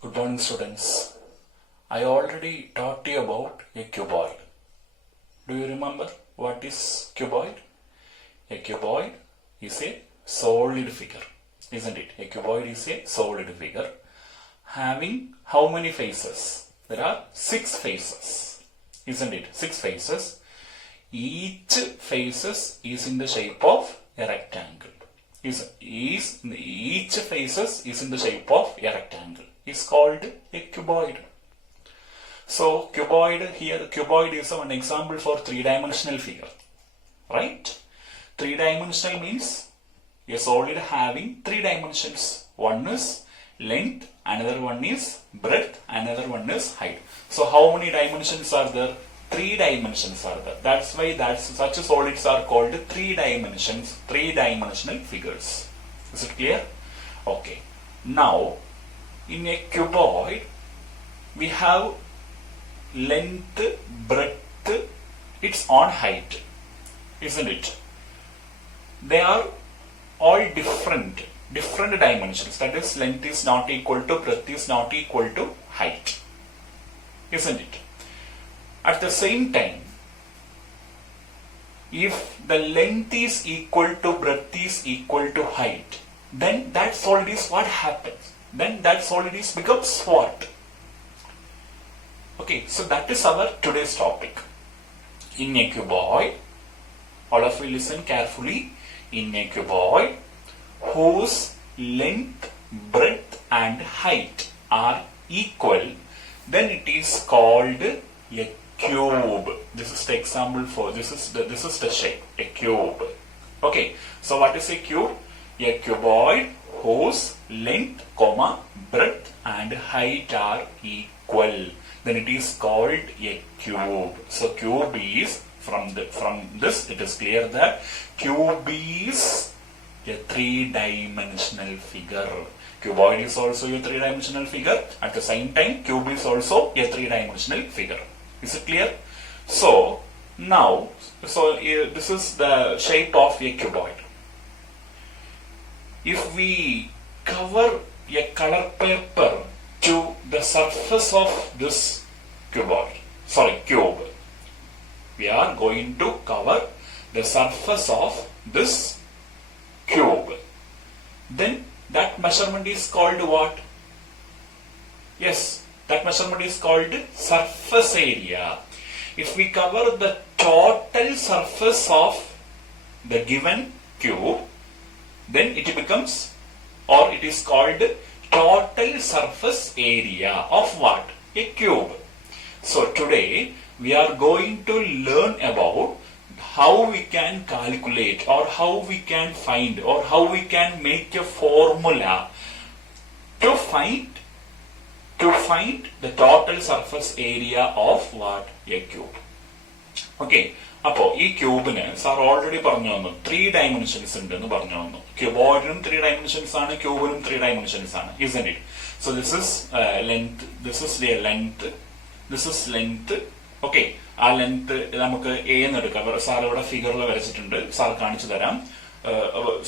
Good morning, students. I already taught you about a cuboid. Do you remember what is cuboid? A cuboid is a solid figure, isn't it? A cuboid is a solid figure having how many faces? There are 6 faces, isn't it? 6 faces. Each faces is in the shape of a rectangle. Each faces is in the shape of a rectangle. Is called a cuboid. So cuboid is an example for 3-dimensional figure, right? 3-dimensional means a solid having 3 dimensions. One is length, another one is breadth, another one is height. So how many dimensions are there? 3 dimensions are there. That's why such solids are called 3-dimensional figures. Is it clear? Okay. Now in a cuboid, we have length, breadth, its own height, isn't it? They are all different dimensions. That is, length is not equal to breadth is not equal to height, isn't it? At the same time, if the length is equal to breadth is equal to height, then that solid is what happens? Then that solid is becomes what? Okay, so that is our today's topic. In a cuboid, all of you listen carefully. In a cuboid whose length, breadth and height are equal, then it is called a cube. This is the example for this is the shape, a cube. Okay, so what is a cube? A cuboid whose length, breadth and height are equal, then it is called a cube. So cube is from this it is clear that cube is a 3-dimensional figure. Cuboid is also a 3-dimensional figure. At the same time, cube is also a 3-dimensional figure. Is it clear? So now, this is the shape of a cuboid. If we cover a color paper to the surface of this cube, we are going to cover the surface of this cube. Then that measurement is called what? Yes, that measurement is called surface area. If we cover the total surface of the given cube, then it becomes, or it is called total surface area of what? A cube. So today we are going to learn about how we can calculate, or how we can find, or how we can make a formula to find the total surface area of what? A cube. Okay. അപ്പോൾ ഈ ക്യൂബിന് sir already പറഞ്ഞു തന്നു 3 dimensions ഉണ്ടെന്ന് പറഞ്ഞു തന്നു. ക്യൂബോയിഡിനും 3 dimensions ആണ്, ക്യൂബിനും 3 dimensions ആണ്, isn't it? So this is length, this is the length, this is length. Okay, ആ ലെങ്ത് നമുക്ക് എ എന്ന് എടുക്കാം. സാർ ഇവിടെ ഫിഗറിൽ വരച്ചിട്ടുണ്ട്, സാർ കാണിച്ചു തരാം.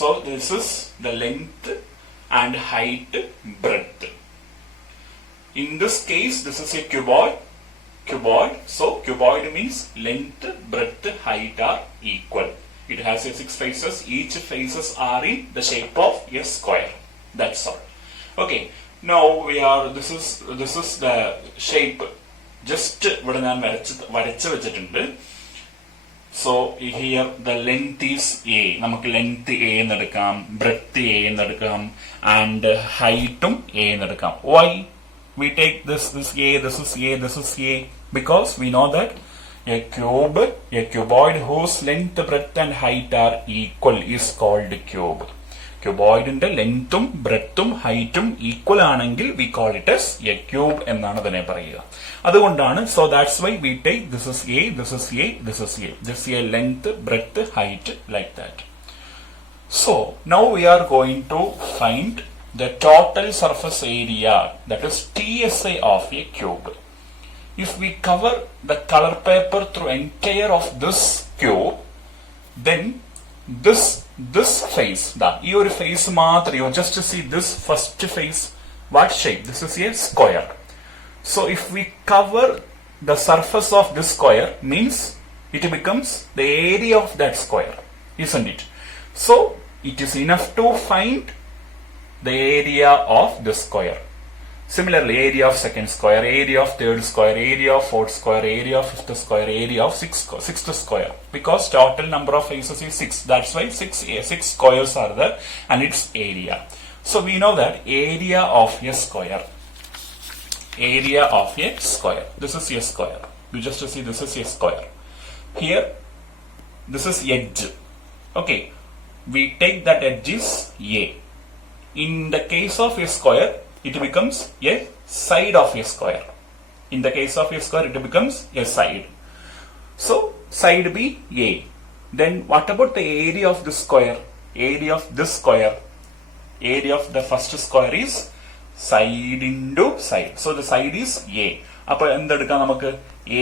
So this is the length and height, breadth. In this case, this is a cuboid. So cuboid means length, breadth, height are equal. It has a 6 faces. Each faces are in the shape of a square. That's all. Okay. Now this is the shape. Just ഇവിടെ ഞാൻ വരച്ചു വെച്ചിട്ടുണ്ട്. So here the length is A. നമുക്ക് length A എന്നെടുക്കാം, breadth A എന്നെടുക്കാം, and heightum A എന്നെടുക്കാം. Why? We take this A, this is A, this is A, because we know that a cuboid whose length, breadth and height are equal is called cube. Cuboidന്റെ ലെങ്ത്തും ബ്രെഡ്ത്തും ഹൈറ്റും equal ആണെങ്കിൽ we call it as a cube എന്നാണ് അതിനെ പറയുക. അതുകൊണ്ടാണ്, so that's why we take this is A, this is A, this is A. This is a length, breadth, height, like that. So now we are going to find the total surface area, that is TSI of a cube. If we cover the color paper through entire of this cube, then this face, ഈ ഒരു face മാത്രം, you just see this first face what shape? This is a square. So if we cover the surface of this square, means it becomes the area of that square, isn't it? So it is enough to find the area of the square. Similarly, area of second square, area of third square, area of fourth square, area of fifth square, area of sixth square. Because total number of faces is 6. That's why 6 squares are there and its area. So we know that area of a square. Area of a square. This is a square. You just see this is a square. Here, this is edge. Okay. We take that edge is A. In the case of a square, it becomes a side of a square. In the case of a square, it becomes a side. So, side be A. Then what about the area of this square? Area of this square. Area of the first square is side into side. So, the side is A. അപ്പോൾ എന്തെടുക്കാം നമുക്ക്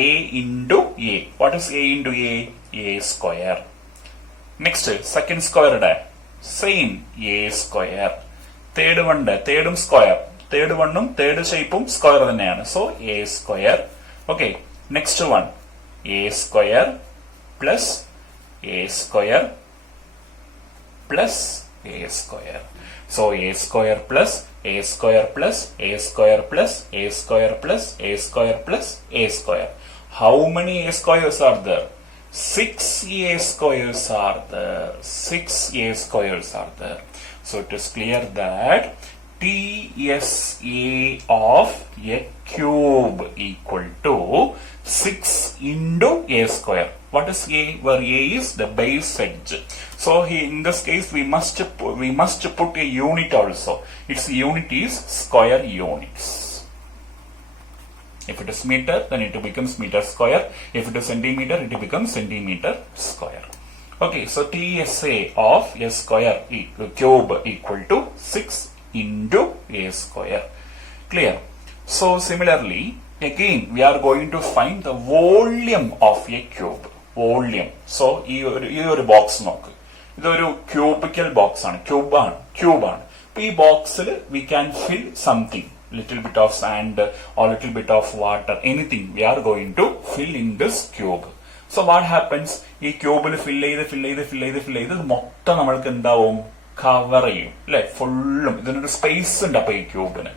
A into A. What is A into A? A square. Next, second square. Same A square. Third one, third square. Third one, third shape square thaneyanu. So A square. Okay. Next one, A square plus A square plus A square. So A square plus A square plus A square plus A square plus A square plus A square. How many A squares are there? 6 A squares are there. 6 A squares are there. So it is clear that TSA of a cube equal to 6 into A square. What is A? Where A is the base edge. So in this case we must put a unit also. Its unit is square units. If it is meter, then it becomes meter square. If it is centimeter, it becomes centimeter square. Okay, so TSA of a square cube equal to 6 into A square. Clear? So similarly, again we are going to find the volume of a cube. Volume. So ഈ ഒരു box നോക്ക്. ഇതൊരു cubical box ആണ്. ക്യൂബാണ്. അപ്പൊ ഈ ബോക്സിൽ we can fill something. Little bit of sand or little bit of water, anything we are going to fill in this cube. So what happens? ഈ ക്യൂബിൽ fill ചെയ്ത് മൊത്തം നമ്മൾക്ക് എന്താവും? കവർ ചെയ്യും അല്ലെ? ഫുള്ളും ഇതിനൊരു സ്പേസ് ഉണ്ട് അപ്പൊ ഈ ക്യൂബിന്.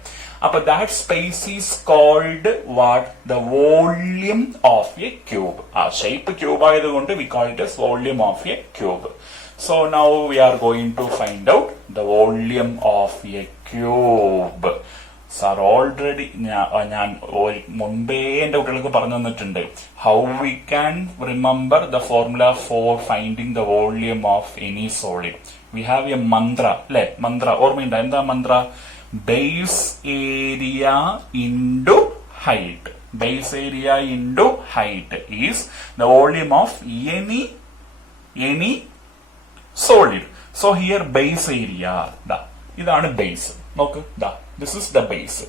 അപ്പൊ that space is called what? The volume of a cube. ആ ഷേപ്പ് ക്യൂബ് ആയതുകൊണ്ട് we call it as volume of a cube. So now we are going to find out the volume of a cube. Sir, already ഞാൻ മുൻപേ എന്റെ കുട്ടികൾക്ക് പറഞ്ഞു തന്നിട്ടുണ്ട്. How we can remember the formula for finding the volume of any solid. We have a mantra, അല്ലെ? മന്ത്ര ഓർമ്മയുണ്ടോ? എന്താ മന്ത്ര? Base area into height. Base area into height is the volume of any solid. So here base area. ഇതാണ് base. നോക്ക്, this is the base.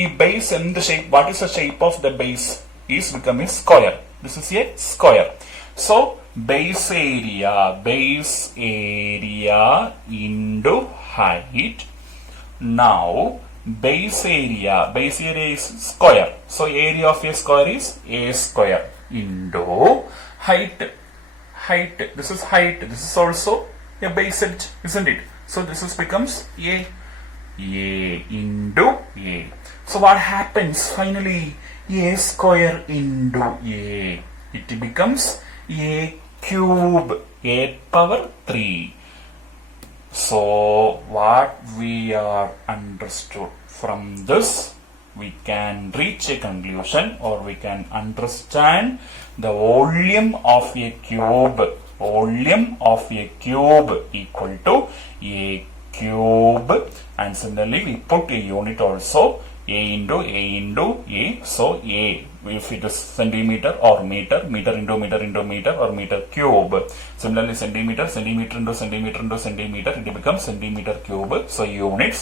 ഈ base എന്ത് shape? What is the shape of the base? Is become a square. This is a square. So base area into height. Now base area is square. So area of a square is A square into height. This is height. This is also a base edge, isn't it? So this is becomes A into A. So what happens finally? A square into A. It becomes A cube. A power 3. So what we are understood from this, we can reach a conclusion or we can understand the volume of a cube. Volume of a cube equal to A cube, and similarly we put a unit also, A into A. So A, if it is centimeter or meter into meter or meter cube. Similarly centimeter into centimeter, it becomes centimeter cube. So units,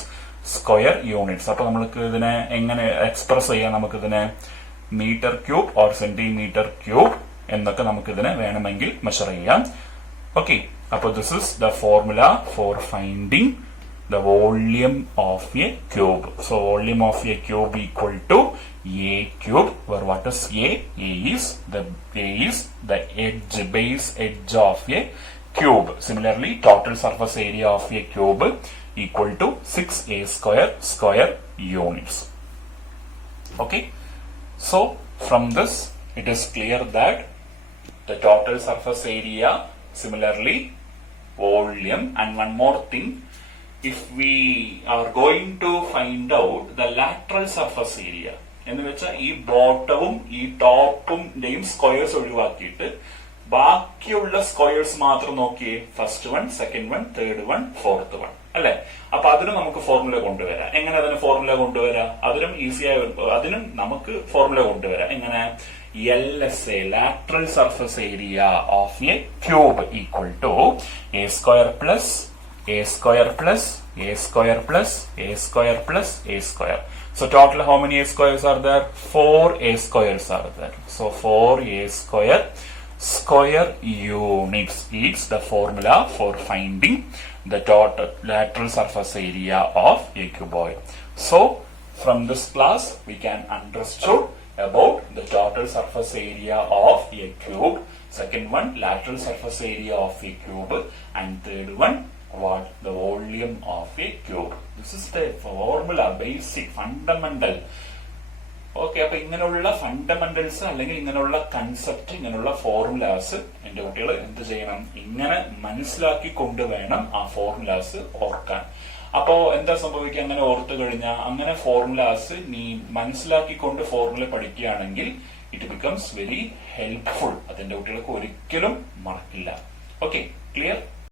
square units. അപ്പോൾ നമുക്ക് ഇതിനെ എങ്ങനെ express ചെയ്യാം? നമുക്ക് ഇതിനെ metre cube or centimetre cube എന്നൊക്കെ നമുക്ക് ഇതിനെ വേണമെങ്കിൽ മെഷർ ചെയ്യാം. ഓക്കെ, അപ്പോൾ this is the formula for finding the volume of a cube. So volume of a cube equal to a cube, where what is A? A is the edge, base edge of a cube. Similarly, total surface area of a cube equal to 6a square units. Okay, so from this it is clear that the total surface area, similarly volume, and one more thing, if we are going to find out the lateral surface area, എന്ന് വെച്ചാൽ ഈ ബോട്ടവും ഈ ടോപ്പും squares ഒഴിവാക്കിയിട്ട് ബാക്കിയുള്ള squares മാത്രം നോക്കിയേ. First one, second one, third one, fourth one, അല്ലെ? അപ്പൊ അതിന് നമുക്ക് ഫോർമുല കൊണ്ടുവരാം. എങ്ങനെ അതിന് ഫോർമുല കൊണ്ടുവരാം? അതിനും നമുക്ക് ഫോർമുല കൊണ്ടുവരാം. എങ്ങനെ? LSA, lateral surface area of a cube, equal to a square plus a square plus a square plus a square plus a square. So total how many a squares are there? 4 a squares are there. So 4a square units is the formula for finding the total lateral surface area of a cuboid. So from this class we can understand about the total surface area of a cube, second one lateral surface area of a cube, and third one what? The volume of a cube. This is the formula, basic, fundamental. Okay, അപ്പൊ ഇങ്ങനെയുള്ള fundamentals അല്ലെങ്കിൽ ഇങ്ങനെയുള്ള concept, ഇങ്ങനെയുള്ള formulas എന്റെ കുട്ടികൾ എന്ത് ചെയ്യണം? ഇങ്ങനെ മനസ്സിലാക്കി കൊണ്ടുവേണം ആ ഫോർമുലാസ് ഓർക്കാൻ. അപ്പോ എന്താ സംഭവിക്കുക? അങ്ങനെ ഓർത്തു കഴിഞ്ഞാൽ, അങ്ങനെ ഫോർമുലാസ് നീ മനസ്സിലാക്കിക്കൊണ്ട് ഫോർമുല പഠിക്കുകയാണെങ്കിൽ ഇറ്റ് ബിക്കംസ് വെരി ഹെൽപ്ഫുൾ. അതെന്റെ കുട്ടികൾക്ക് ഒരിക്കലും മറക്കില്ല. Okay, clear?